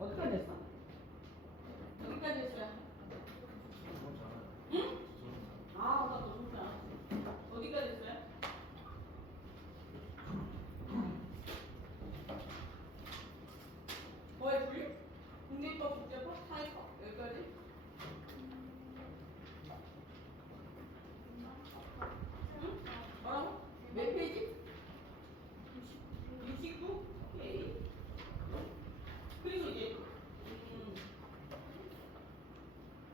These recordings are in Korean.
어디까지 됐어? 여기까지 했어요. 응? 아, 나너 좋다. 어디까지 했어요? 뭐에 분류? 국내법, 국제법, 사회법 여기까지? 응? 뭐라고? 몇 페이지? 69? 오케이. 그리고 이제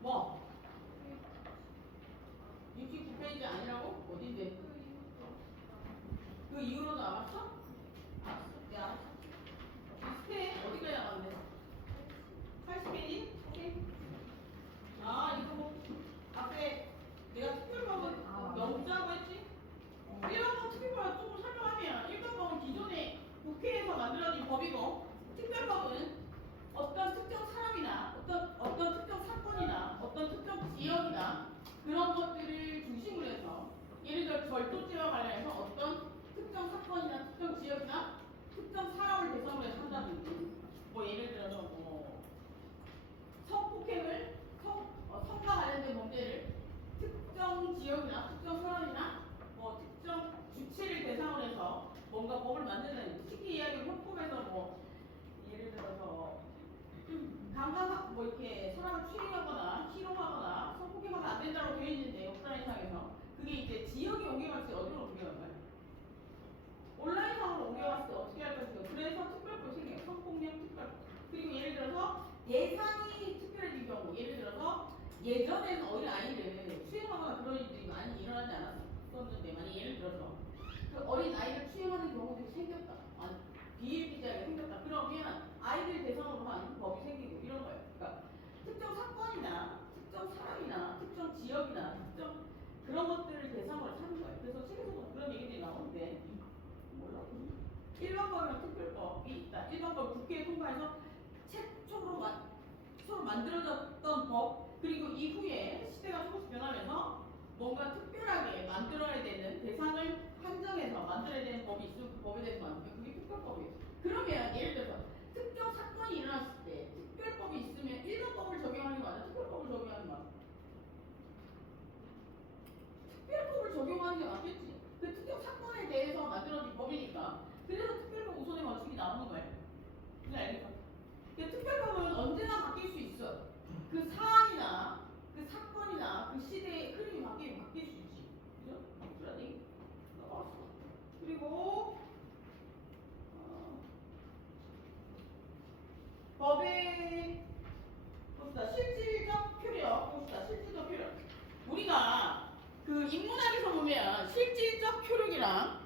뭐? 69페이지 아니라고? 어딘데? 그 이후로도 안 왔어? 알았어. 네, 알았어. 비슷해. 어디까지 나갔는데? 80페이지? 오케이. 아, 이거 뭐 앞에 내가 특별법은 너무 짜고 했지? 일반법 특별법 조금 설명하면 일반법은 기존에 국회에서 만들어진 법이고 특별법은 어떤 특정 사람이나 어떤 특정 사건이나 어떤 특정 지역이나 그런 것들을 중심으로 해서 예를 들어 절도죄와 관련해서 어떤 특정 사건이나 특정 지역이나 특정 사람을 대상으로 해서 한다든지 뭐 예를 들어서 뭐 성폭행을 성과 관련된 문제를 특정 지역이나 특정 사람이나 뭐 특정 주체를 대상으로 해서 뭔가 법을 만드는 쉽게 이야기하면 헌법에서 뭐 예를 들어서 강간 뭐 이렇게 사람을 추행하거나 희롱하거나 성폭행하면 안 된다고 되어 있는데 오프라인상에서 그게 이제 지역에 옮겨갔을 때 어디로 옮겨갈까요? 온라인상으로 옮겨갔을 때 어떻게 할 것인가? 그래서 특별법이 생겨요. 성폭력 특별법. 그리고 예를 들어서 대상이 특별해진 경우, 예를 들어서 예전에는 어린 아이를 추행하거나 그런 일들이 많이 일어나지 않았었는데, 만약 예를 들어서 그 어린 아이를 추행하는 경우들이 생겼다. 비일비재하게 생겼다. 그러면 아이들 대상으로 한 법이 생기고 이런 거예요. 그러니까 특정 사건이나 특정 사람이나 특정 지역이나 특정 그런 것들을 대상으로 하는 거예요. 그래서 책에서도 그런 얘기들이 나오는데 뭐라고? 일반법이랑 특별법이 있다. 일반법 국회에 통과해서 최초로 서로 만들어졌던 법 그리고 이후에 시대가 조금씩 변하면서 뭔가 특별하게 만들어야 되는 대상을 한정해서 만들어야 되는 법이 있으면 그 법에 대해서 만들면 그게 특별법이에요. 그러면 예를 들어서 특정 사건이 일어났을 때 특별법이 있으면 일반법을 적용하는 게 맞아? 특별법을 적용하는 게 맞아? 특별법을 적용하는 게 맞겠지. 그 특정 사건에 대해서 만들어진 법이니까. 그래서 특별법 우선에 맞추기 나오는 거예요. 무슨 알겠어? 특별법은 언제나 바뀔 수 있어. 그 사안이나 그 사건이나 그 시대의 흐름이 바뀌면 바뀔 수 있지. 그죠? 그러니 넘어갔어. 그리고 법의 봅시다. 실질적 표력. 봅시다. 실질적 표력. 우리가 그 인문학에서 보면 실질적 표력이랑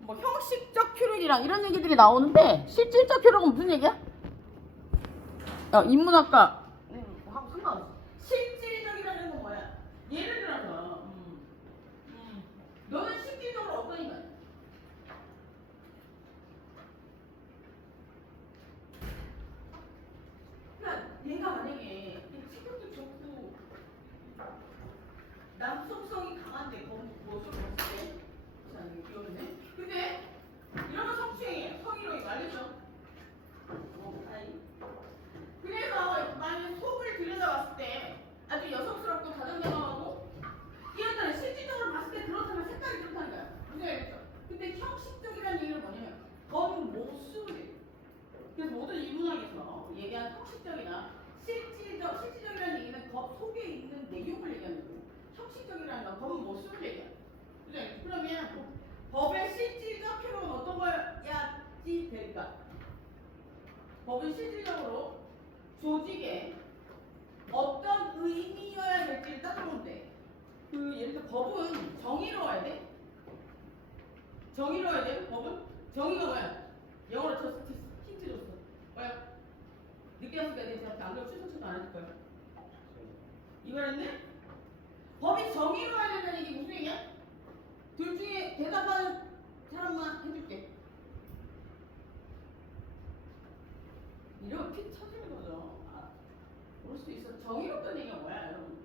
뭐 형식적 표력이랑 이런 얘기들이 나오는데 실질적 표력은 무슨 얘기야? 인문학과 하고 상관없어. 실질적이라는 건 뭐야? 예를 들어서 너는 실질적으로 어떤 인간? 그러니까 얘가 만약에 체격도 좋고 남성성이 강한데 뭐좀 봤을 때 자, 귀여운데? 근데 이러면 성추행이에요. 성희롱이 말이죠. 아이. 그래서 만약 속을 들여다봤을 때 아주 여성스럽고 다정다감하고 이런다면 실질적으로 봤을 때 그렇다면 색깔이 그렇다는 거야. 무슨 알겠죠? 근데 형식적이라는 얘기는 뭐냐면 겉모습을 그래서 모든 인문학에서 얘기한 형식적이나 실질적이라는 얘기는 겉 속에 있는 내용을 얘기하는 거고 형식적이라는 건 겉모습을 얘기하는 거야. 그러면 법의 실질적 표현은 어떤 거야지 될까? 법은 실질적으로 조직에 어떤 의미여야 될지를 따져보면 돼. 그 예를 들어 법은 정의로워야 돼. 정의로워야 돼. 법은 정의가 뭐야? 영어로 저스티스 힌트 줬어. 뭐야? 늦게 왔으니까 내가 저한테 안 그러고 출석도 안 해줄 거야. 이거였네? 법이 정의로워야 된다는 얘기 무슨 얘기야? 둘 중에 대답하는 사람만 해줄게. 이러면 픽 쳐지는 거죠. 모를 수 있어. 정의롭다는 얘기가 뭐야, 여러분?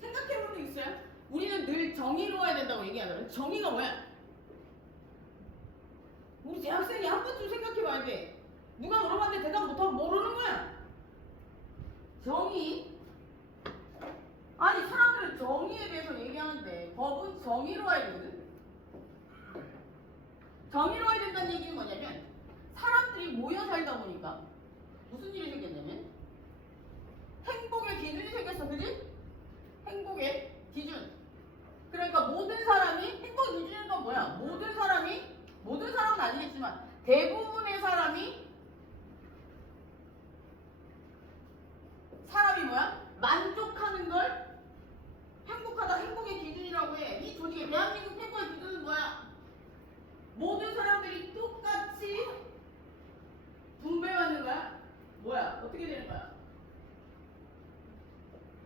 생각해본 적 있어요? 우리는 늘 정의로워야 된다고 얘기하잖아요. 정의가 뭐야? 우리 대학생이 한 번쯤 생각해봐야 돼. 누가 물어봤는데 대답 못하고 모르는 거야. 정의. 아니 사람들은 정의에 대해서 얘기하는데 법은 정의로워야 되거든. 정의로워야 된다는 얘기는 뭐냐면 사람들이 모여 살다 보니까 무슨 일이 생겼냐면 행복의 기준이 생겼어. 그지? 행복의 기준. 그러니까 모든 사람이 행복의 기준은 건 뭐야? 모든 사람은 아니겠지만 대부분의 사람이 뭐야? 만족하는 걸 행복하다, 행복의 기준이라고 해. 이 조직의 대한민국 행복의 기준은 뭐야? 모든 사람들이 똑같이 분배받는 거야? 뭐야? 어떻게 되는 거야?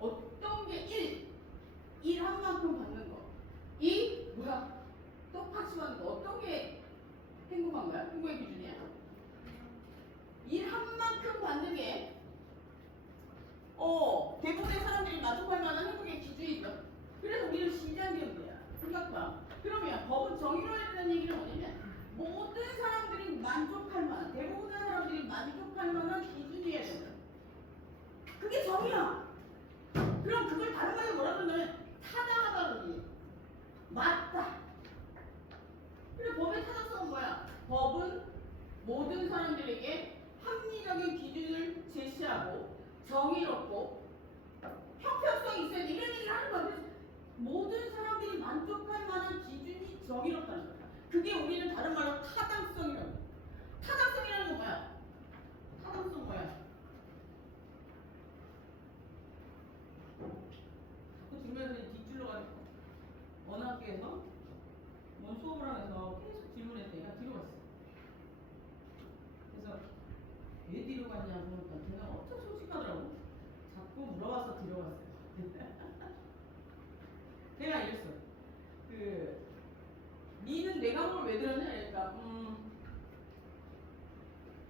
어떤 게 일 한 만큼 받는 거. 뭐야? 똑같이 받는 거. 어떤 게 행복한 거야? 행복의 기준이야? 일 한 만큼 받는 게 대부분의 사람들이 만족할 만한 행복의 기준이죠. 그래서 우리는 시장경제야. 생각봐. 그러면 법은 정의로워야 된다는 얘기는 뭐냐면 모든 사람들이 만족할 만한, 대부분의 사람들이 만족할 만한 기준이어야 된다. 그게 정의야. 그럼 그걸 다른 말로 뭐라 그러면 타당하다는 얘기. 맞다. 그래 법의 타당성은 뭐야? 법은 모든 사람들에게 합리적인 기준을 제시하고 정의롭고 형평성이 있어야 돼. 이런 얘기를 하는 거야. 그래서 모든 사람들이 만족할 만한 기준이 정의롭다는 거야. 그게 우리는 다른 말로 타당성이라고 해. 타당성이라는 건 뭐야? 타당성 뭐야? 그 주변에서 뒷줄로 가지고 어느 학교에서 뭔 수업을 하면서 계속 질문했더니 뒤로 갔어. 그래서 왜 뒤로 갔냐 보니까 걔는 엄청 솔직하더라고. 자꾸 물어봐서 뒤로 갔어요. 걔가 이랬어. 니는 내 과목을 왜 들었냐? 그러니까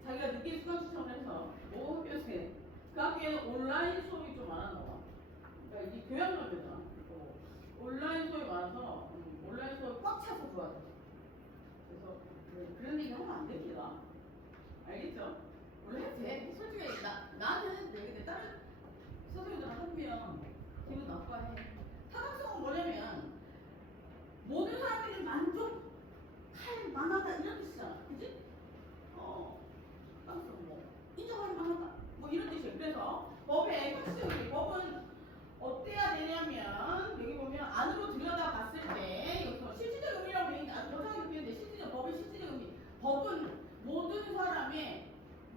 자기가 늦게 수강 신청을 해서 뭐 학교에서 해. 그 학교에는 온라인 수업이 좀 많았나 봐. 그러니까 이게 교양학교잖아. 온라인 수업이 많아서 온라인 수업이 꽉 차서 좋아져. 그래서 그런 얘기 하면 안 됩니다. 알겠죠? 원래 해도 돼. 솔직히 나는 해도 돼. 근데 다른 선생님들 하면 기분 나빠해. 타당성은 뭐냐면 모든 사람들이 만족할 만하다 이런 뜻이잖아. 그지? 타당성 인정할 만하다. 뭐 이런 뜻이에요. 그래서 법의 핵심이 법은 어때야 되냐면 여기 보면 안으로 들여다 봤을 때 여기서 실질적 의미라고 되어 있는데 아주 거창하게 표현돼. 법의 실질적 의미. 법은 모든 사람의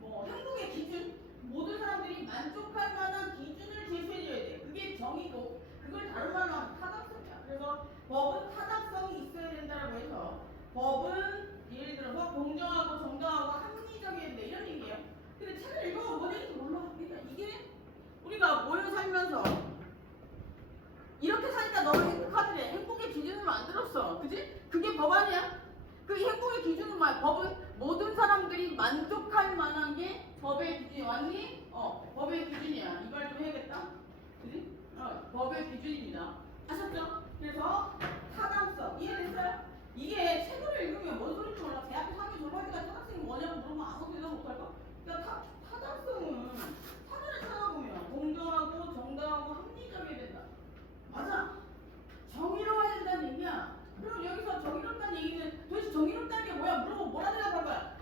행복의 기준, 모든 사람들이 만족할 만한 기준을 제시해줘야 돼. 그게 정의고 그걸 다른 말로 하면 타당성이야. 그래서 법은 타당성이 있어야 된다라고 해서 법은 예를 들어서 공정하고 정당하고 합리적이어야 된다 이런 얘기예요. 근데 책을 읽어보면 뭔 얘기인지 몰라. 그러니까 이게 우리가 모여 살면서 이렇게 사니까 너무 행복하더래. 행복의 기준을 만들었어. 그지? 그게 법 아니야? 그 행복의 기준은 뭐야? 법은 모든 사람들이 만족할 만한 게 법의 기준이 왔니? 법의 기준이야. 이 말 좀 해야겠다. 그지? 법의 기준입니다. 아셨죠? 그래서 타당성 이해됐어요? 이게 책을 읽으면 뭔 소리인지 몰라. 대학교 3년 졸업할 때까지 타당성이 뭐냐고 물으면 아무도 대답 못할까? 그러니까 타당성은 사전을 찾아보면 공정하고 정당하고 합리적이어야 된다. 맞아. 정의로워야 된다는 얘기야. 그럼 여기서 정의롭다는 얘기는 도대체 정의롭다는 게 뭐야? 물어보면 뭐라 대답할 거야?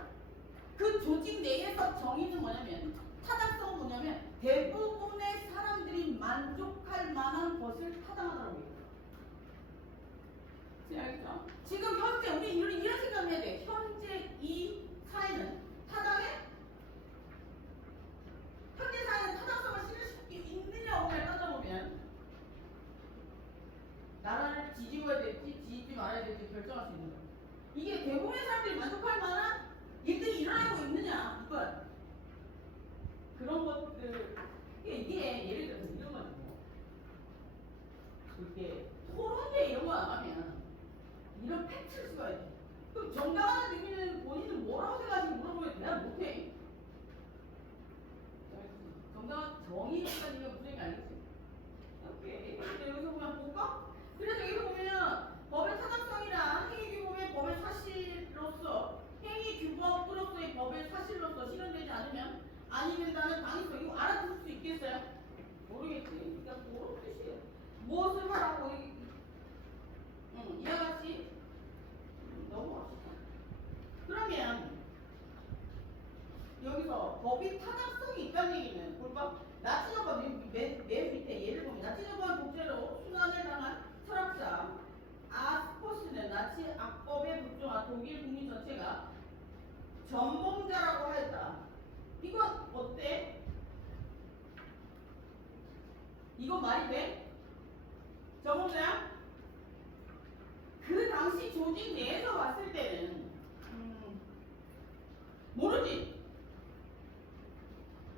그 조직 내에서 정의는 뭐냐면 타당성은 뭐냐면 대부분의 사람들이 만족할 만한 것을 타당하다고 얘기해요. 알겠죠? 지금 현재 우리 이런 생각을 해야 돼. 현재 이 사회는 타당해? 현재 사회는 타당성을 실을 수 있느냐 없느냐 따져보면 나라를 뒤집어야 될지 뒤집지 말아야 될지 결정할 수 있는 거야. 이게 대부분의 사람들이 만족할 만한 일들이 일어나고 있느냐 이거야. 그런 것들 이게 예를 들어서 이런 거죠. 이렇게 토론회 이런 거 나가면 이런 팩트를 써야 돼. 그럼 정당한 의미는 본인은 뭐라고 생각하시고 물어보면 대답 못해. 정당한 정의라는 얘기가 무슨 얘기 알겠지? 오케이. 여기서 그냥 볼까? 그래서 여기 보면 법의 타당성이란 행위규범의 법의 사실로서 행위규범으로서의 법의 사실로서 실현된 아니면다는 당위성 이거 알아들을 수 있겠어요? 모르겠지. 그러니까 그런 뜻이에요. 무엇을 하라고 이와 같이 넘어갑시다. 그러면 여기서 법이 타당성이 있다는 얘기는 볼까? 나치저법 맨 밑에 예를 보면 나치저법 독재로 순환을 당한 철학자 아스포스는 나치 악법에 복종한 독일 국민 전체가 전범자라고 하였다. 이건 어때? 이건 말이 돼? 전범자야? 그 당시 조직 내에서 봤을 때는 모르지.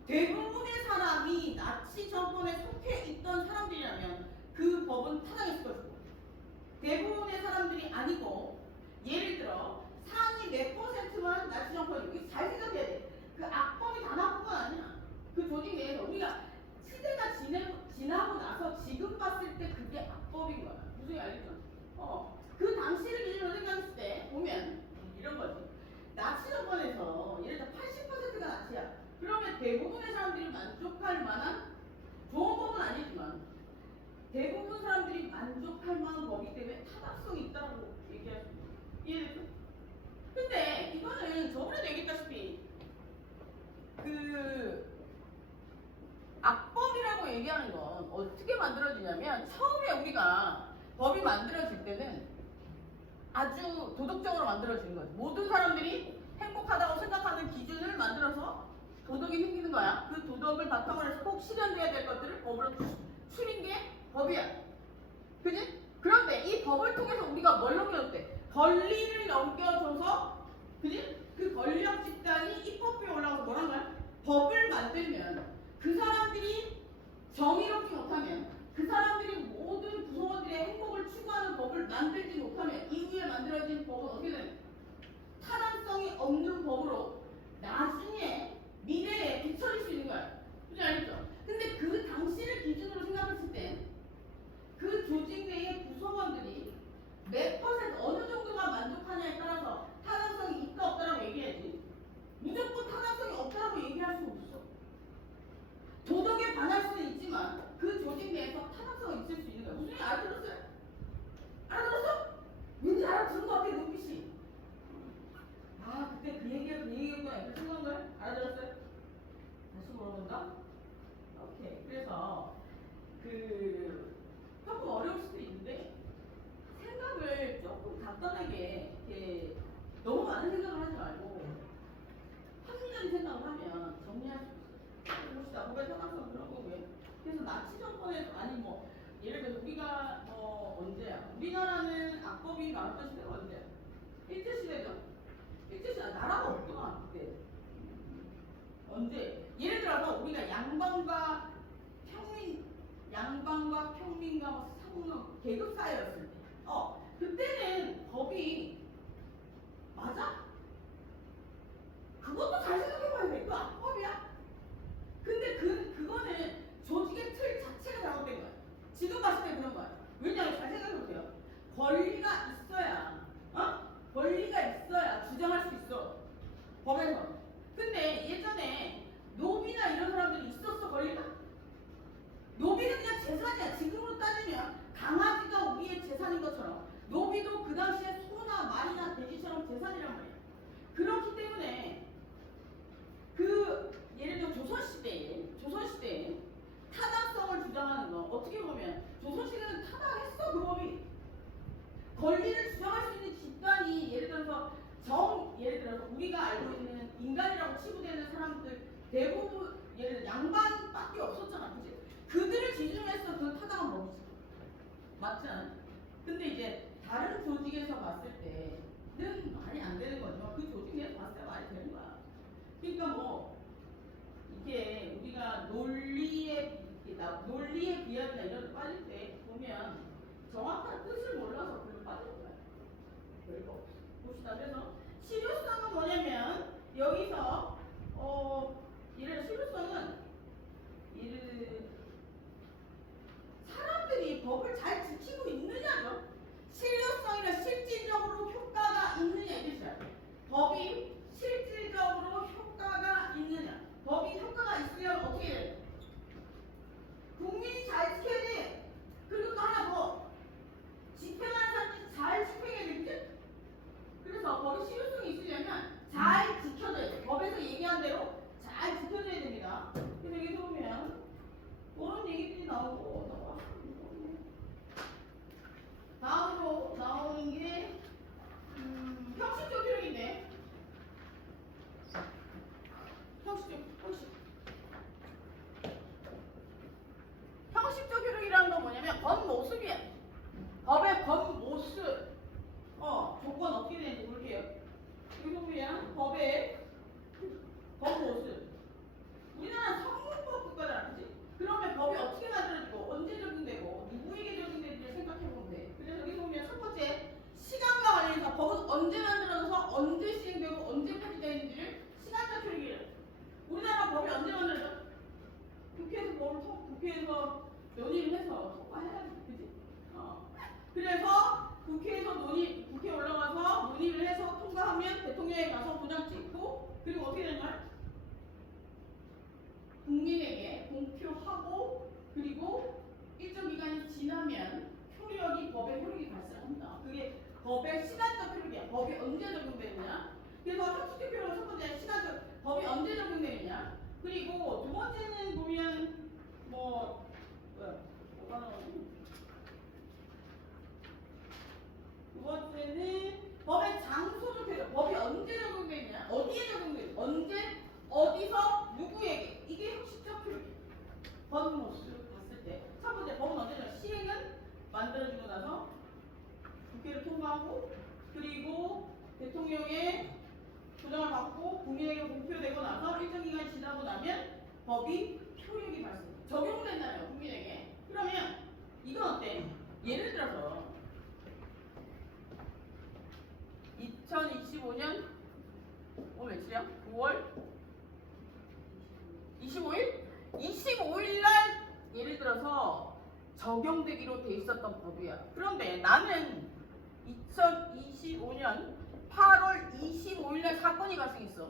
대부분의 사람이 나치 정권에 속해 있던 사람들이라면 그 법은 타당했을 것이고 대부분의 사람들이 아니고 예를 들어 상위 몇 퍼센트만 나치 정권이고 잘 생각해야 돼. 그 악법이 다 나쁜 건 아니야. 그 조직 내에서 우리가 시대가 지나고 나서 지금 봤을 때 그게 악법인 거야. 무슨 얘기 알겠죠? 그 당시를 기준으로 생각했을 때 보면 이런 거지. 나치 정권에서 예를 들어 80%가 나치야. 그러면 대부분의 사람들이 만족할 만한 좋은 법은 아니지만 대부분 사람들이 만족할 만한 법이기 때문에 타당성이 있다고 얘기할 수 있어요. 이해됐죠? 근데 이거는 저번에도 얘기했다시피 그 악법이라고 얘기하는 건 어떻게 만들어지냐면 처음에 우리가 법이 만들어질 때는 아주 도덕적으로 만들어지는 거지. 모든 사람들이 행복하다고 생각하는 기준을 만들어서 도덕이 생기는 거야. 그 도덕을 바탕으로 해서 꼭 실현돼야 될 것들을 법으로 추린 게 법이야. 그지? 그런데 이 법을 통해서 우리가 뭘 넘겨줬대? 권리를 넘겨줘서, 그지? 그 권력 집단이 입법부에 올라가서 뭐란 거야? 법을 만들면 그 사람들이 정의롭지 못하면 그 사람들이 모든 구성원들의 행복을 추구하는 법을 만들지 못하면 이후에 만들어진 법은 어떻게 되는? 타당성이 없는 법으로 나중에 미래에 비춰질 수 있는 거야. 그지 알겠죠? 근데 그 당시를 기준으로 생각했을 때 그 조직 내의 구성원들이 몇 퍼센트 어느 정도가 만족하냐에 따라서 타당성이 있다 없다라고 얘기해야지. 무조건 타당성이 없다라고 얘기할 수 없어. 도덕에 반할 수는 있지만 그 조직 내에서 타당성이 있을 수 있는 거야. 무슨 얘기 알아들었어요? 알아들었어? 왠지 알아들은 것 같아 눈빛이. 아 그때 그 얘기였구나 이렇게 생각한 거야? 알아들었어요? 다시 물어본다? 오케이. 그래서 조금 어려울 수도 있는데 생각을 조금 간단하게 이렇게 너무 많은 생각을 하지 말고 합리적인 생각을 하면 정리할 수 있어요. 봅시다. 법의 타당성 그런 거고요. 그래서 나치 정권에서 아니 뭐 예를 들어 우리가 언제야? 우리나라는 악법이 나왔던 시대가 언제야? 일제시대죠. 일제시대 나라가 없구나 그때. 언제? 예를 들어서 우리가 양반과 평민과 상급 계급 사회였을 때, 그때는 법이 맞아? 그것도 잘 생각해봐야 돼. 그 악법이야. 근데 그거는 조직의 틀 자체가 잘못된 거야. 지금 봤을 때 그런 거야. 왜냐면 잘 생각해보세요. 권리가 있어야, 권리가 있어야 주장할 수 있어. 법에서. 근데 예전에 노비나 이런 사람들이 있었어 권리가? 노비는 그냥 재산이야. 지금으로 따지면 강아지가 우리의 재산인 것처럼 노비도 그 당시에 소나 말이나 돼지처럼 재산이란 말이야. 그렇기 때문에 예를 들어 조선시대에 타당성을 주장하는 거 어떻게 보면 조선시대는 타당했어 그 법이. 권리를 주장할 수 있는 집단이 예를 들어서 우리가 알고 있는 인간이라고 치부되는 사람들 대부분 예를 들어 양반밖에 없었잖아, 그치? 그들을 기준으로 그 타당한 법이지. 맞지 않아? 근데 이제 다른 조직에서 봤을 때는 말이 안 되는 거죠. 그 조직 내에서 봤을 때 말이 되는 거야. 그러니까 뭐 이게 우리가 논리의 비약이나 이런 데 빠질 때 보면 정확한 뜻을 몰라서 그걸 빠지는 거야. 별거 없어. 봅시다. 그래서 실효성은 뭐냐면 여기서 예를 들어 실효성은 사람들이 법을 잘 지키고 있느냐죠. 실효성이나 실질적으로 효과가 있느냐 이 뜻이야. 법이 실질적으로 효과가 있느냐. 법이 효과 그런 얘기들이 나오고 다음으로 나오는 게 형식적 효력인데 형식적 효력이라는 건 뭐냐면 겉모습이야. 법의 겉모습. 조건 어떻게 되는지 볼게요. 여기서 보면 법의 겉모습. 우리나라 성문법 국가잖아, 그치? 그러면 법이 어떻게 만들어지고 언제 적용되고 누구에게 적용되는지 생각해보면 돼. 그래서 여기 보면 첫 번째 시간과 관련해서 법은 언제 만들어져서 언제 시행되고 언제 폐지되는지를 시간적 효력이래. 우리나라 법이 언제 만들어져? 국회에서 논의를 해서 통과해야지, 그치? 그래서 국회에 올라가서 논의를 해서 통과하면 대통령에 가서 도장 찍고 그리고 어떻게 되는 거야? 국민에게 공표하고 그리고 일정 기간이 지나면 법의 효력이 발생합니다. 그게 법의 시간적 효력이야. 법이 언제 적용되느냐. 그래서 형식적 효력은 첫 번째 시간적 법이 언제 적용되느냐. 그리고 두 번째는 보면 두 번째는 법의 장소적 효력. 법이 언제 적용되느냐. 어디에 적용되느냐. 언제 어디서 누구에게. 이게 형식적 효력이에요. 겉모습 봤을 때. 첫 번째 법은 언제냐. 시행은 만들어지고 나서 국회를 통과하고 그리고 대통령의 조정을 받고 국민에게 공표되고 나서 일정 기간이 지나고 나면 법이 효력이 발생. 적용된다면 국민에게. 그러면 이건 어때? 예를 들어서 2025년 며칠이야? 9월 25일? 25일 날 예를 들어서 적용되기로 돼 있었던 법이야. 그런데 나는 2025년 8월 25일 날 사건이 발생했어.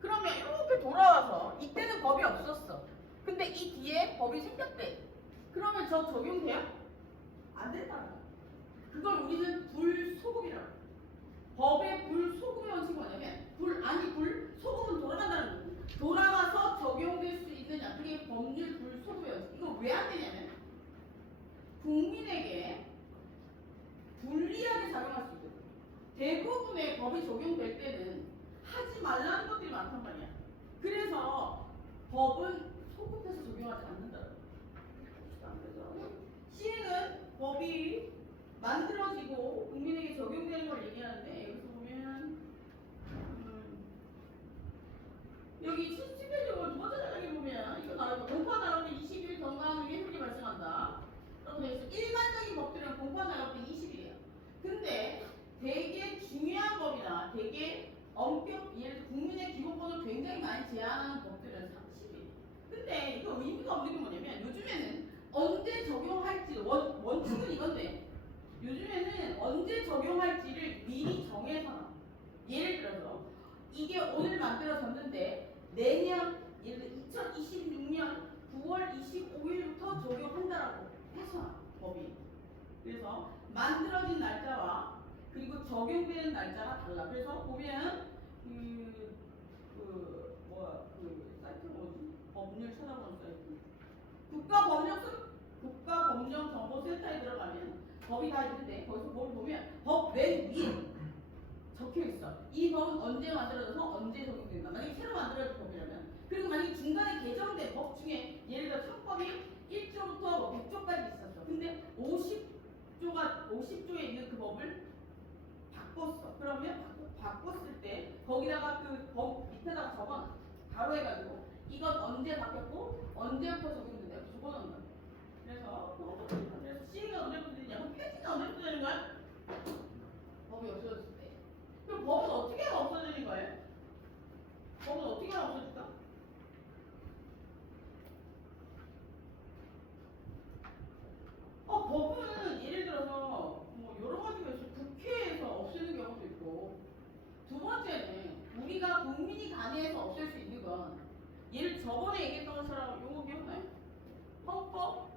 그러면 이렇게 돌아와서 이때는 법이 없었어. 근데 이 뒤에 법이 생겼대. 그러면 저 적용돼요? 안 된다. 그걸 우리는 불소급이라고. 법의 불소급의 원칙이 뭐냐면 소급은 돌아간다는 거고 돌아가서 적용될 수 있느냐. 그게 법률 불소급의 원칙. 이거 왜 안 되냐면 국민에게 불리하게 작용할 수 있거든. 대부분의 법이 적용될 때는 하지 말라는 것들이 많단 말이야. 그래서 법은 소급해서 적용하지 않는다. 시행은 법이 만들어지고 국민에게 적용되는 걸 얘기하는데 여기서 보면 여기 77페이지 두 번째 단락에 보면 이거 나오고 공판 나올 때 20일 경과하는 게 효력이 발생한다. 그러고 있어. 일반적인 법들은 공판 나올 때 20일이에요. 근데 되게 중요한 법이나 되게 엄격 예를 들어 국민의 기본권을 굉장히 많이 제한하는 법들은 30일. 근데 이거 의미가 없는 게 뭐냐면 요즘에는 언제 적용할지 원칙은 이건데 요즘에는 언제 적용할지를 미리 정해서 놔. 예를 들어서 이게 오늘 만들어졌는데 내년 예를 들어 2026년 9월 25일부터 적용한다라고 해서 놔, 법이. 그래서 만들어진 날짜와 그리고 적용되는 날짜가 달라. 그래서 보면 사이트 뭐지? 법률 찾아보는 사이트. 국가법령정보센터에 들어가면 법이 다 있는데 거기서 뭘 보면 법 맨 위에 적혀 있어. 이 법은 언제 만들어져서 언제 적용된다. 만약에 새로 만들어진 법이라면. 그리고 만약에 중간에 개정된 법 중에 예를 들어 형법이 1조부터 100조까지 있었어. 근데 50조에 있는 그 법을 바꿨어. 그러면 바꿨을 때 거기다가 그 법 밑에다가 적어놔. 바로 해가지고 이건 언제 바뀌었고 언제부터 적용된다. 적어놓는 거야. 그래서 시행이 언제부터 되냐면 폐지가 언제부터 되는 거야? 법이 없어졌을 때. 그럼 법은 어떻게 하면 없어지는 거예요? 법은 어떻게 하면 없어질까? 법은 예를 들어서 여러 가지가 있어. 국회에서 없애는 경우도 있고. 두 번째는 우리가 국민이 간회해서 없앨 수 있는 건 예를 저번에 얘기했던 것처럼 요거 기억나요? 헌법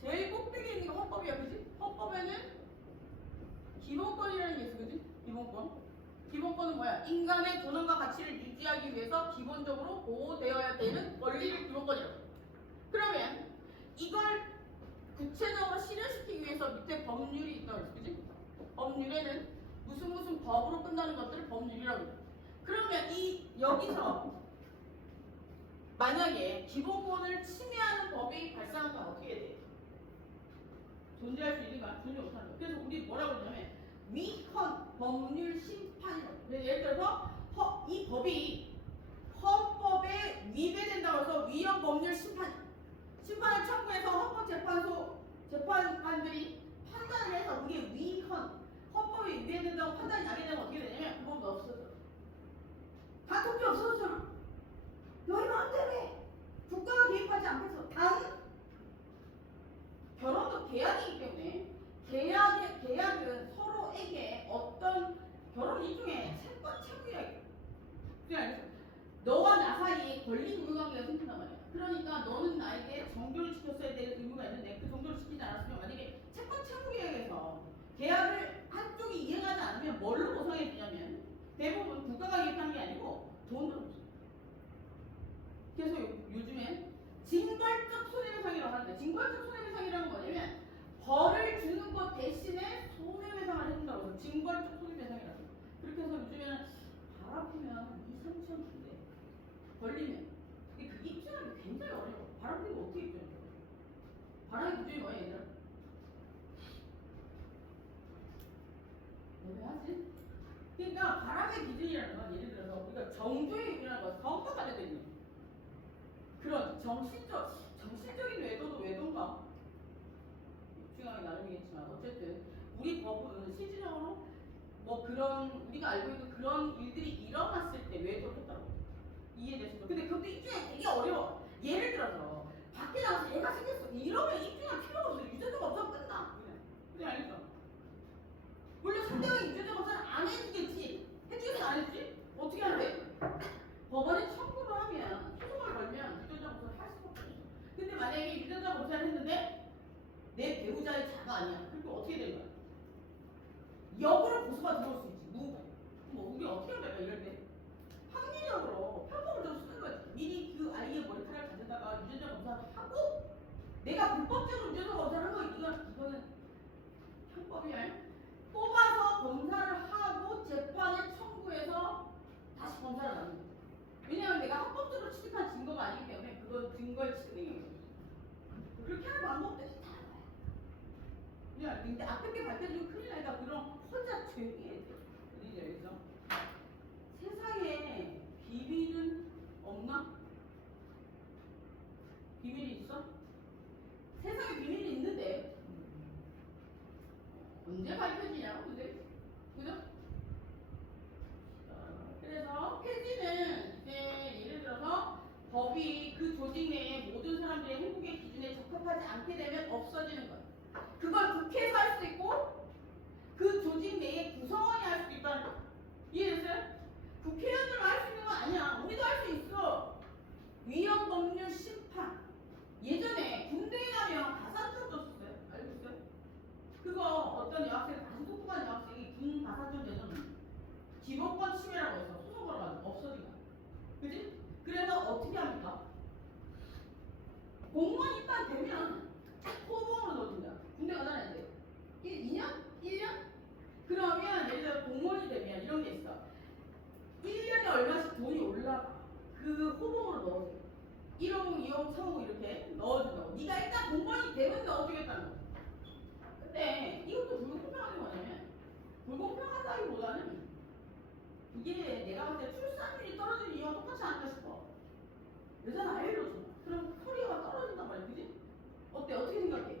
제일 꼭대기에 있는 게 헌법이야, 그지? 헌법에는 기본권이라는 게 있어, 그지? 기본권. 기본권은 뭐야? 인간의 존엄과 가치를 유지하기 위해서 기본적으로 보호되어야 되는 권리를 기본권이라고. 그러면 이걸 구체적으로 실현시키기 위해서 밑에 법률이 있다고 그랬어. 그지? 법률에는 무슨 법으로 끝나는 것들을 법률이라고 그래. 그러면 이 여기서 만약에 기본권을 침해하는 법이 발생하면 어떻게 돼? 존재할 수 있는가? 존재 못하는 거. 그래서 우리 뭐라고 그러냐면 위헌 법률 심판이라고. 예를 들어서 이 법이 헌법에 위배된다고 해서 위헌 법률 심판을 청구해서 헌법재판소 재판관들이 판단을 해서 그게 위헌 헌법에 위배된다고 판단이 나게 되면 어떻게 되냐면 그 법도 없어져. 다통이 없어졌잖아. 너희 마음대로 해. 국가가 개입하지 않겠어. 단 결혼도 계약이기 때문에 계약은 서로에게 어떤 결혼 일종의 채권 채무이야. 그래 너와 나 사이에 권리 의무 관계가 생긴단 말이야. 그러니까 너는 나에게 정도를 지켰어야 될 의무가 있는데 그 정도를 지키지 않았으면 만약에 채권 채무 계약에서 계약을 한쪽이 이행하지 않으면 뭘로 보상해 주냐면 대부분 국가가 개입하는 게 아니고 돈으로 보상. 그래서 요즘에 징벌적 손해배상이라고 하는데 징벌적 손해배상이라는 건 뭐냐면 벌을 주는 것 대신에 손해배상을 해준다고 해서 징벌적 손해배상이라고 해요. 그렇게 해서 요즘에는 발 아프면 2, 3천 원인데 걸리면 근데 그 입증하기 굉장히 어려워. 발 아프는 거 어떻게 입증해? 바람의 기준이 뭐야 얘들아? 왜 하지? 그러니까 바람의 기준이라는 건 예를 들어서 우리가 정조의 의미라는 건 성과 관련된 거 그런 정신적인 외도도 외도인가? 중요하게 나름이겠지만 어쨌든 우리 법은 실질적으로 뭐 그런 우리가 알고 있는 그런 일들이 일어났을 때 외도를 했다고 이해되시죠? 근데 그것도 입증이 되게 어려워. 예를 들어서 밖에 나가서 애가 생겼어. 이러면 입증할 필요가 없어. 유전자가 없으면 끝나. 그냥 알겠죠? 물론 상대방이 유전자 검사를 안 해주겠지. 해주겠지 안 해주지? 어떻게 하는데? 법원에 청구를 하면 소송을 걸면 유전자 검사를 할 수가 없어. 근데 만약에 유전자 검사를 했는데 내 배우자의 자가 아니야. 그럼 어떻게 되는 거야? 역으로 고소가 들어올 수 있지. 누가? 뭐 우리 어떻게 하면 될까 이럴 때? 합리적으로 편법을 좀 쓰는 거지. 미리 그 아이의 머리카락을 가져다가 유전자 검사를 하고 내가 불법적으로 유전자 검사를 한 거 이거는 편법이야. 뽑아서 검사를 하고 재판에 청구해서 다시 검사를 하는 거야. 왜냐하면 내가 합법적으로 취득한 증거가 아니기 때문에 그건 증거의 취득이 없어. 그렇게 하는 방법들이 다 나와요. 근데 앞에 밝혀지면 큰일 나니까 그런 혼자 조용히 해야 돼. 우리 여기서 세상에 비밀은 없나? 비밀이 있어? 세상에 비밀이 있는데 언제 밝혀지냐고 근데 그죠? 그래서 폐지는 이제 예를 들어서 법이 그 조직 내에 모든 사람들의 행복의 기준에 적합하지 않게 되면 없어지는 거야. 그걸 국회에서 할 수도 있고 그 조직 내에 구성원이 할 수도 있다는 거야. 이해됐어요? 국회의원들만 할 수 있는 건 아니야. 우리도 할 수 있어. 위헌 법률 심판. 예전에 군대에 가면 가산점 줬었어요. 알고 있어요? 그거 어떤 여학생 다시 똑똑한 여학생이 군 가산점 내줬는데 기본권 침해라고 해서 소송 걸어가지고 없어진 거야. 그지? 그래서 어떻게 합니까? 공무원 입단 되면 호봉으로 넣어준다. 군대 가잖아 이제. 2년? 1년? 그러면 예를 들어 공무원이 되면 이런 게 있어. 1년에 얼마씩 돈이 올라가. 그 호봉으로 넣어줘. 1호봉, 2호봉, 3호봉 이렇게 넣어준다고. 네가 일단 공무원이 되면 넣어주겠다는 거. 근데 이것도 불공평한 게 뭐냐면 불공평하다기보다는 이게 내가 봤을 때 출산율이 떨어지는 이유와 똑같지 않을까 싶어. 여자는 아이를 줘. 그럼 커리어가 떨어진단 말이야. 그지? 어때? 어떻게 생각해?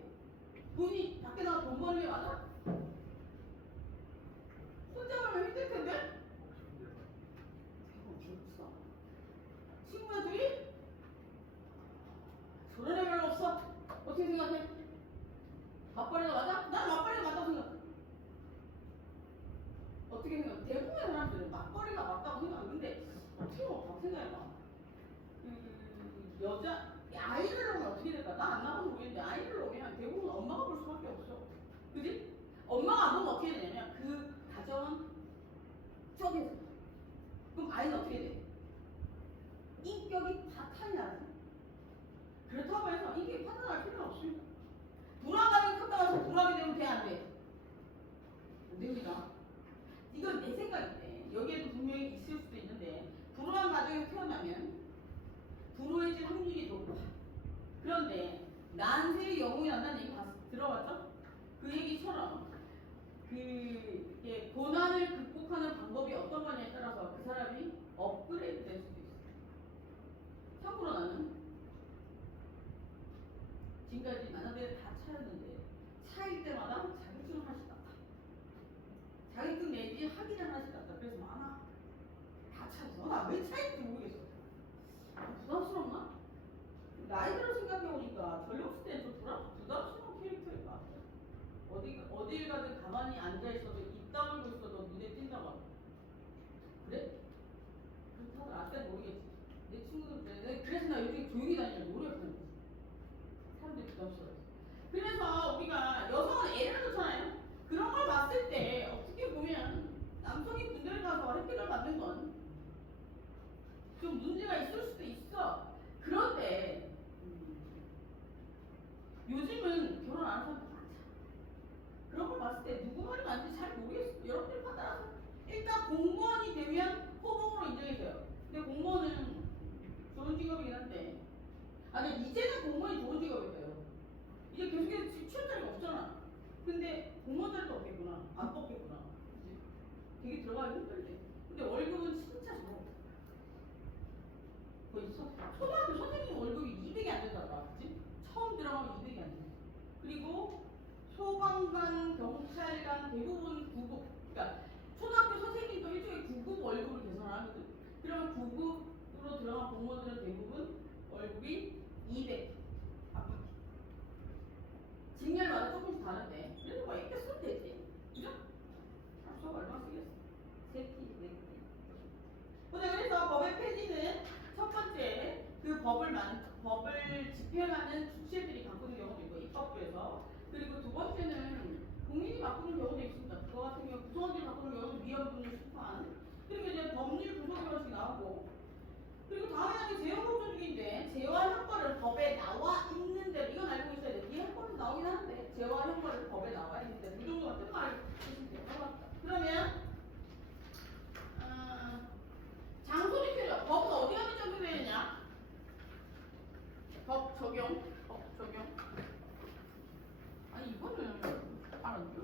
돈이 밖에 나가 돈 버는 게 맞아? 혼자 가면 힘들 텐데? 없어. 친구들이 저런 애 별로 없어. 어떻게 생각해? 맞벌이가 맞아? 난 맞벌이가 맞다고 생각해. 어떻게 생각해? 대부분의 사람들은 맞벌이가 맞다고 생각하는데 어떻게 생각해봐. 여자 아이를 낳으면 어떻게 될까? 나 안 낳아서 모르겠는데 아이를 낳으면 대부분 엄마가 볼 수밖에 없어. 그지? 엄마가 안 보면 어떻게 되냐면 그 가정은 쪼개져. 그럼 아이는 어떻게 돼? 인격이 파탄이 나지. 그렇다고 해서 그런데 난세의 영웅이 난다는 얘기 들어봤죠? 그 얘기처럼 고난을 극복하는 방법이 어떤 거냐에 따라서 그 사람이 업그레이드 될 수도 있어요. 참고로 나는 지금까지 많은 데를 다 차였는데 차일 때마다 자격증 하나씩 땄다. 자격증 내지 학위를 하나씩 땄다. 그래서 많아. 다 차였어. 나 왜 차일지 모르겠어. 부담스럽나? 나이 들어 생각해보니까 젊었을 때는 좀 부담스러운 캐릭터일 것 같아. 어딜 가든 가만히 앉아있어도 입 다물고 있어도 눈에 띈다고 하고. 그래? 그렇다고 나한테 모르겠지. 내 친구들 그래. 그래서 나 요즘 조용히 다니려고 노력하는 거지. 사람들이 부담스러워. 그래서 우리가 여성은 애를 놓잖아요. 그런 걸 봤을 때 어떻게 보면 남성이 군대를 가서 혜택을 받는 건 좀 문제가 있을 수도 있어. 그런데 요즘은 결혼 안 하는 사람도 많잖아. 그런 걸 봤을 때 누구 말이 맞는지 잘 모르겠어. 여러분들 판단하세요. 일단 공무원이 되면 호봉으로 인정해줘요. 근데 공무원은 좋은 직업이긴 한데, 근데 이제는 공무원이 좋은 직업이에요. 이제 계속해서 취업 자리가 없잖아. 근데 공무원 자리도 없겠구나. 안 뽑겠구나. 그치? 되게 들어가기 힘들지. 근데 월급은 진짜 좋아. 거의 초등학교 선생님 월급이 200이 안 된다더라. 그치? 처음 들어가면 200이 안 돼. 그리고 소방관, 경찰관 대부분 9급. 그러니까 초등학교 선생님도 일종의 9급 월급을 계산하거든. 그러면 9급으로 들어간 공무원들은 대부분 월급이 200. 아파트. 직렬마다 조금씩 다른데. 그래도 뭐 이렇게 쓰면 되지. 그죠? 수업 얼마 쓰겠어? 3끼, 4끼. 그래서 법의 폐지는 첫 번째 그 법을 집행하는 주체들이 바꾸는 경우도 있고 입법부에서. 그리고 두 번째는 국민이 바꾸는 경우도 있습니다. 그거 같은 경우 구성원들이 바꾸는 경우는 위헌분을 심판. 그리고 이제 법률 분석 결론이 나오고. 그리고 다음에 하는 게 재형법 조직인데 재와 형벌을 법에 나와 있는 대로 이건 알고 있어야 돼. 뒤에 형벌도 나오긴 하는데 재와 형벌을 법에 나와 있는 대로 이 정도만 뜻만 알고 있으면 될 것 같다. 그러면 장소 지표죠. 법은 어디 가면 적용되느냐? 법 적용. 아니 이거는 알았죠.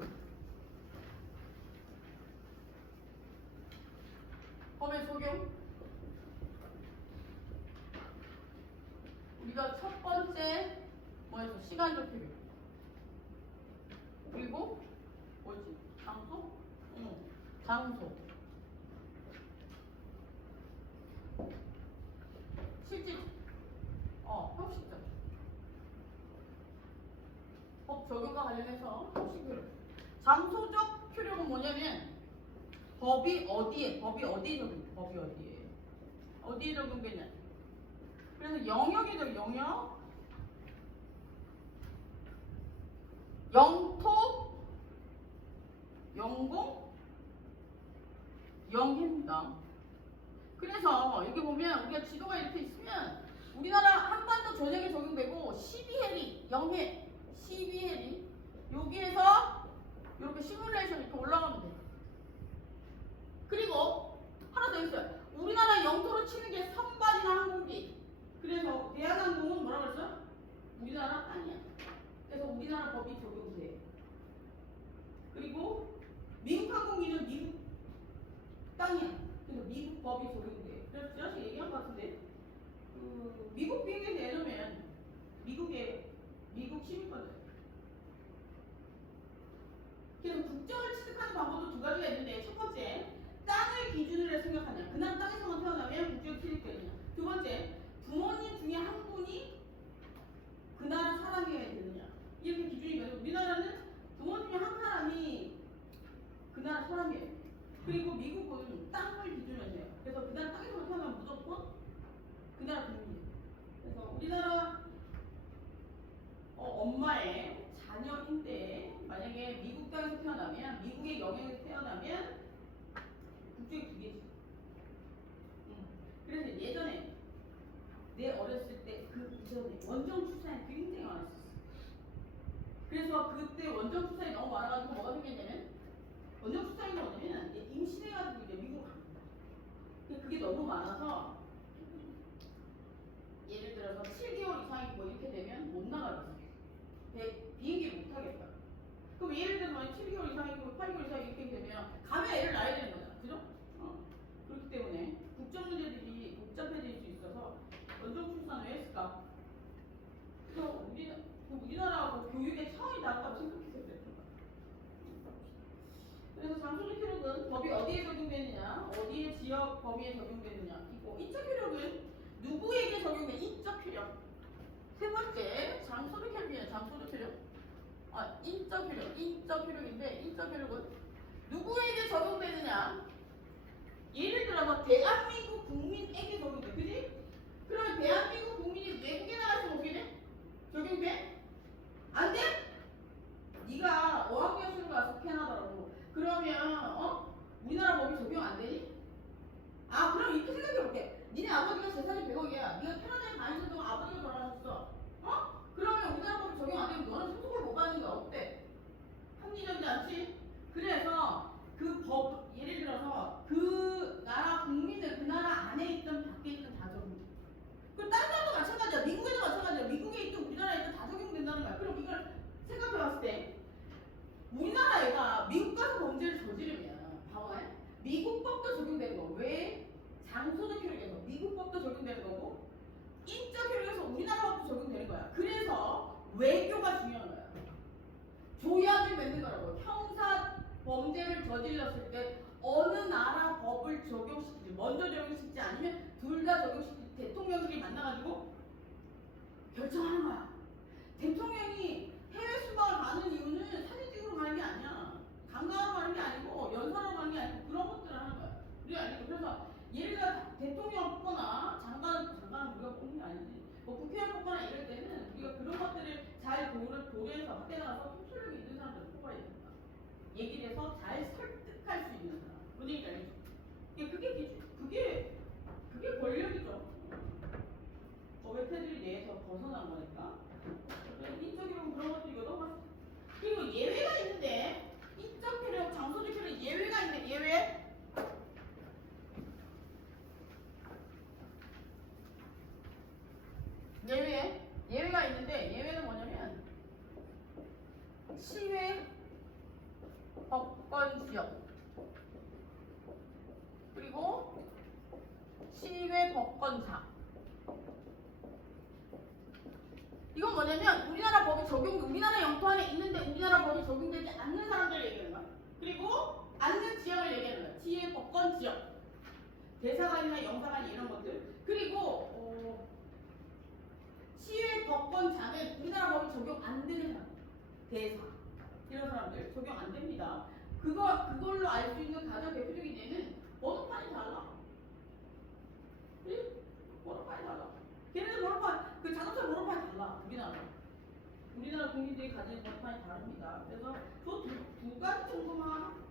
법의 적용. 우리가 첫 번째 뭐였어? 시간적 표현. 그리고 뭐지? 장소? 장소. 실질. 형식적. 법 적용과 관련해서 형식 표현. 장소적 표현은 뭐냐면 법이 어디에 적용되냐. 그래서 영역이죠. 영토, 영공, 영해입니다. 그래서 여기 보면 우리가 지도가 이렇게 있으면 우리나라 한반도 전역에 적용되고 12해리, 영해, 12해리 여기에서 이렇게 시뮬레이션 이렇게 올라가면 돼요. 그리고 하나 더 있어요. 우리나라 영토로 치는 게 선박이나 항공기. 그래서 대한항공은 뭐라고 그랬어? 우리나라 아니야. 그래서 우리나라 법이 적용돼요. 그리고 미국 항공기는 미국 땅이야. 그래서 미국 법이 적용돼요. 그래서 지난주에 얘기한 것 같은데 미국 비행기에서 내놓으면 미국 시민권자. 그래서 국적을 취득하는 방법도 두 가지가 있는데 첫 번째 땅을 기준으로 해서 생각하냐. 그 나라 땅에서만 태어나면 국적 취득되느냐. 두 번째 부모님 중에 한 분이 그 나라 사람이어야 되느냐. 이렇게 기준이거든요. 우리나라는 부모 중에 한 사람이 그 나라 사람이에요. 그리고 미국은 땅을 기준으로 해요. 그래서 그 나라 땅에서만 태어나면 무조건 그 나라 국민이에요. 그래서 우리나라 엄마의 자녀인데 만약에 미국 땅에서 태어나면 미국의 영역에서 태어나면 국적이 두 개지. 그래서 예전에 내 어렸을 때 그 이전에 원정 출산이 굉장히 많았었어. 그래서 그때 원정 출산이 너무 많아가지고 뭐가 생겼냐면 원정 출산이 뭐냐면 임신해가지고 이제 미국으로 갑니다. 그게 너무 많아서 예를 들어서 7개월 이상이고 뭐 이렇게 되면 있을까? 그래서 우리나라 뭐 교육의 차원이 다르다고 생각해서 그랬던 거야. 그래서 장소적 효력은 법이 어디에 적용되느냐, 어디에 지역 범위에 적용되느냐 있고, 인적 효력은 누구에게 적용돼? 인적 효력. 세 번째, 장소적 효력이에요. 장소적 효력. 인적 효력. 인적 효력인데, 인적 효력은 누구에게 적용되느냐? 예를 들어서 대한민국 국민에게 적용돼. 그지? 그러면 대한민국 국민이 외국에 나갔으면 어떻게 돼? 적용돼? 안 돼? 네가 어학연수를 가서 캐나다라고. 그러면 우리나라 법이 적용 안 되니? 그럼 이렇게 생각해 볼게. 니네 아버지가 재산이 100억이야. 네가 캐나다에 가 있는 동안 아버지가 돌아가셨어. 그러면 우리나라 법이 적용 안 되면 너는 상속을 못 받는 게 어때? 합리적이지 않지? 그래서 그 법, 예를 들어서 그 나라 국민을 그 나라 안에 있든 밖에 있든 다 적용돼. 그럼 다른 나라도 마찬가지야. 미국에도 마찬가지야. 미국에 있든 우리나라에 있든 다 적용된다는 거야. 그럼 이걸 생각해 봤을 때 우리나라 애가 미국 가서 범죄를 저지르면 봐봐요. 미국 법도 적용되는 거. 왜? 장소적 효력에서 미국 법도 적용되는 거고, 인적 효력에서 우리나라 법도 적용되는 거야. 그래서 외교가 중요한 거야. 조약을 맺는 거라고. 형사 범죄를 저질렀을 때 어느 나라 법을 적용시키지, 먼저 적용시키지 아니면 둘 다 적용시키지, 대통령끼리 만나가지고 결정하는 거야. 대통령이 해외 순방을 가는 이유는 사진 찍으러 가는 게 아니야. 관광하러 가는 게 아니고 연설하러 가는 게 아니고 그런 것들을 하는 거야. 우리 알죠? 그래서 예를 들어 대통령 뽑거나 장관은 우리가 뽑는 게 아니지. 뭐 국회의원 뽑거나 이럴 때는 우리가 그런 것들을 잘 고려해서 밖에 나가서 통찰력이 있는 사람들을 뽑아야 된다. 얘기를 해서 잘 설득할 수 있는 사람. 그런 얘기 알죠? 그게 기준, 그게 권력이죠. 법의 테두리 내에서 벗어난 거니까. 인적이라고 그런 것도 이거 넘어갔어. 그리고 예외가 있는데, 인적 효력, 장소적 효력 예외가 있는데, 예외가 있는데, 예외는 뭐냐면 시외 법권 지역 그리고 시외 법권사. 이건 뭐냐면 우리나라 영토 안에 있는데 우리나라 법이 적용되지 않는 사람들을 얘기하는 거야. 그리고 않는 지역을 얘기하는 거야. 시외 법권 지역. 대사관이나 영사관 이런 것들. 그리고 시외 법권자는 우리나라 법이 적용 안 되는 사람. 대사. 이런 사람들 적용 안 됩니다. 그걸로 알 수 있는 가장 대표적인 예는 번호판이 달라. 응? 번호판이 달라. 걔네들 번호판, 그 자동차 번호판이 달라. 우리나라 국민들이 가지는 번호판이 다릅니다. 그래서 두 가지 정도만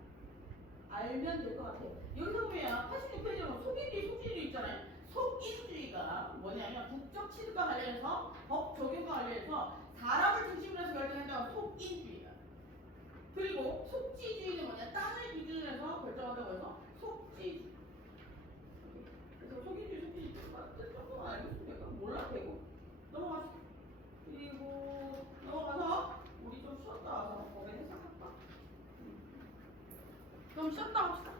알면 될 것 같아요. 여기서 보면 86페이지에 보면 속인주의 있잖아요. 속인주의가 뭐냐면 국적 취득과 관련해서 법 적용과 관련해서 사람을 중심으로 해서 결정한다고 속인주의야. 그리고 속지주의는 뭐냐? 땅을 기준으로 해서 결정한다고 해서 속지주의. 그래서 속인주의 조금 알고 있으면 몰라 되고 넘어가서 그리고 넘어가서 우리 좀 쉬었다 와서 법에 해석할까? 좀 쉬었다 합시다.